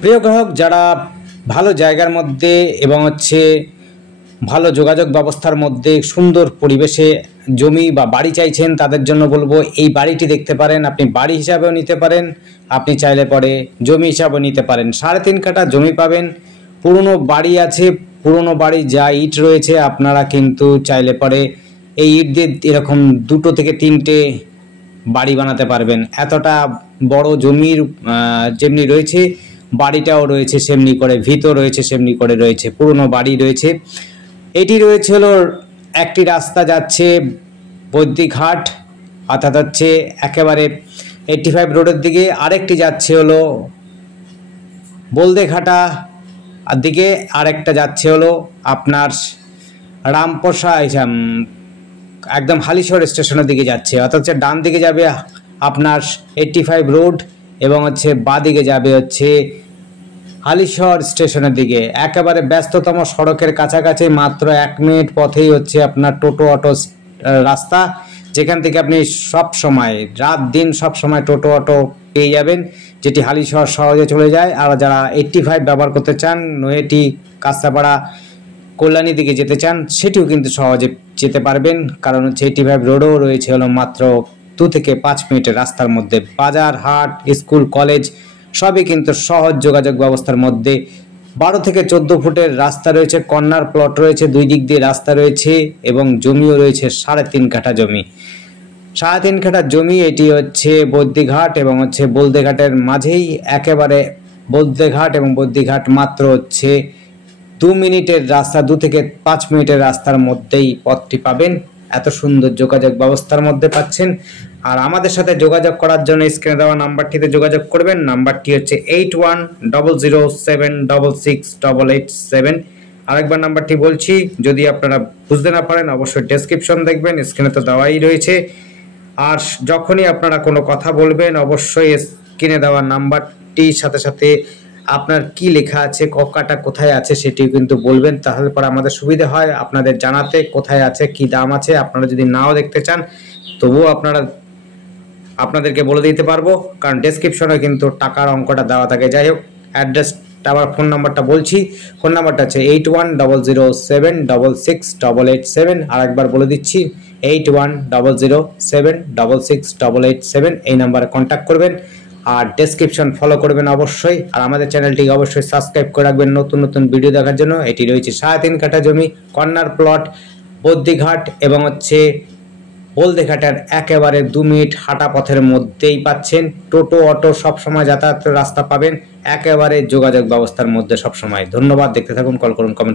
প্রিয় গ্রাহক, যারা ভালো জায়গার মধ্যে এবং ভালো যোগাযোগ ব্যবস্থার মধ্যে সুন্দর পরিবেশে জমি বা বাড়ি চাইছেন, তাদের জন্য বলবো এই বাড়িটি দেখতে পারেন। আপনি বাড়ি হিসাবেও নিতে পারেন, আপনি চাইলে পরে জমি হিসাবেও নিতে পারেন। 3.5 কাঠা জমি পাবেন, পুরনো বাড়ি আছে, পুরনো বাড়ি যা ইট রয়েছে আপনারা কিন্তু চাইলে পরে এই ইট দিয়ে এরকম 2 থেকে 3টে বাড়ি বানাতে পারবেন। এতটা বড় জমির যেমনি রয়েছে বাড়িটাও রয়েছে সেমনি করে, ভিতও রয়েছে সেমনি করে রয়েছে, পুরনো বাড়ি রয়েছে। এটি রয়েছে হলো একটি রাস্তা যাচ্ছে বৈদ্যিঘাট, অর্থাৎ একেবারে 85 রোডের দিকে, আরেকটি যাচ্ছে হলো বলদেঘাটা দিকে, আরেকটা যাচ্ছে হলো আপনার রামপোসা একদম হালিশহর স্টেশনের দিকে যাচ্ছে। অর্থাৎ ডান দিকে যাবে আপনার 85 রোড এবং বাঁ দিকে যাবে হালিশহর স্টেশনের দিকে। একেবারে ব্যস্ততম সড়কের কাছাকাছি, মাত্র 1 মিনিট পথেই আপনার টোটো অটো রাস্তা, যেখান থেকে আপনি সব সময় রাত দিন সব সময় টোটো অটো পেয়ে যাবেন, যেটি হালিশহর সহজে চলে যায়। আর যারা 85 ব্যবহার করতে চান, নৈহাটি কাস্তাপাড়া কল্যাণী দিকে যেতে চান, সেটিও কিন্তু সহজে যেতে পারবেন, কারণ 85 রোডও রয়েছে হলো মাত্র 2 থেকে 5 মিনিটের রাস্তার মধ্যে। বাজার, হাট, স্কুল, কলেজ সবই কিন্তু সহজ যোগাযোগ ব্যবস্থার মধ্যে। 12 থেকে 14 ফুটের রাস্তা রয়েছে, কর্নার প্লট রয়েছে, 2 দিক দিয়ে রাস্তা রয়েছে এবং জমিও রয়েছে 3.5 কাঠা জমি। 3.5 কাঠা জমি, এটি বৈদ্যিঘাট এবং বলদেঘাটের মাঝেই। একেবারে বলদেঘাট এবং বৈদ্যিঘাট মাত্র 2 মিনিটের রাস্তা, 2 থেকে 5 মিনিটের রাস্তার মধ্যেই পথটি পাবেন। এত সুন্দর যোগাযোগ ব্যবস্থার মধ্যে পাচ্ছেন। আর আমাদের সাথে যোগাযোগ করার জন্য স্ক্রিনে দেওয়া নাম্বারটিতে যোগাযোগ করবেন। নাম্বারটি 8100066887। আরেকবার নাম্বারটি বলছি, যদি আপনারা বুঝতে না পারেন অবশ্যই ডেসক্রিপশন দেখবেন, স্ক্রিনে তো দেওয়াই রয়েছে। আর যখনই আপনারা কোনো কথা বলবেন অবশ্যই স্ক্রিনে দেওয়া নাম্বারটির সাথে সাথে আপনার কি লেখা আছে, কাটা কোথায় আছে সেটিও কিন্তু বলবেন, তাহলে পরে আমাদের সুবিধা হয় আপনাদের জানাতে কোথায় আছে, কি দাম আছে। আপনারা যদি নাও দেখতে চান তবুও আপনাদেরকে বলে দিতে পারবো, কারণ ডেসক্রিপশনে কিন্তু টাকার অঙ্কটা দেওয়া থাকে। যাই হোক, অ্যাড্রেসটা আবার ফোন নাম্বারটা বলছি, ফোন নাম্বারটা 8100766887। আর একবার বলে দিচ্ছি 8100766887। এই নাম্বারে কন্ট্যাক্ট করবেন আর ডেসক্রিপশন ফলো করবেন অবশ্যই। আর আমাদের চ্যানেলটিকে অবশ্যই সাবস্ক্রাইব করে রাখবেন নতুন নতুন ভিডিও দেখার জন্য। এটি রয়েছে 3.5 কাঠা জমি, কর্নার প্লট, বৈদ্যিঘাট এবং বলদেঘাটের একেবারে 2 মিনিট হাঁটা পথের মধ্যেই পাচ্ছেন। টোটো অটো সবসময় যাতায়াতের রাস্তা পাবেন, একেবারে যোগাযোগ ব্যবস্থার মধ্যে সবসময়। ধন্যবাদ, দেখতে থাকুন, কল করুন, কমেন্ট করুন।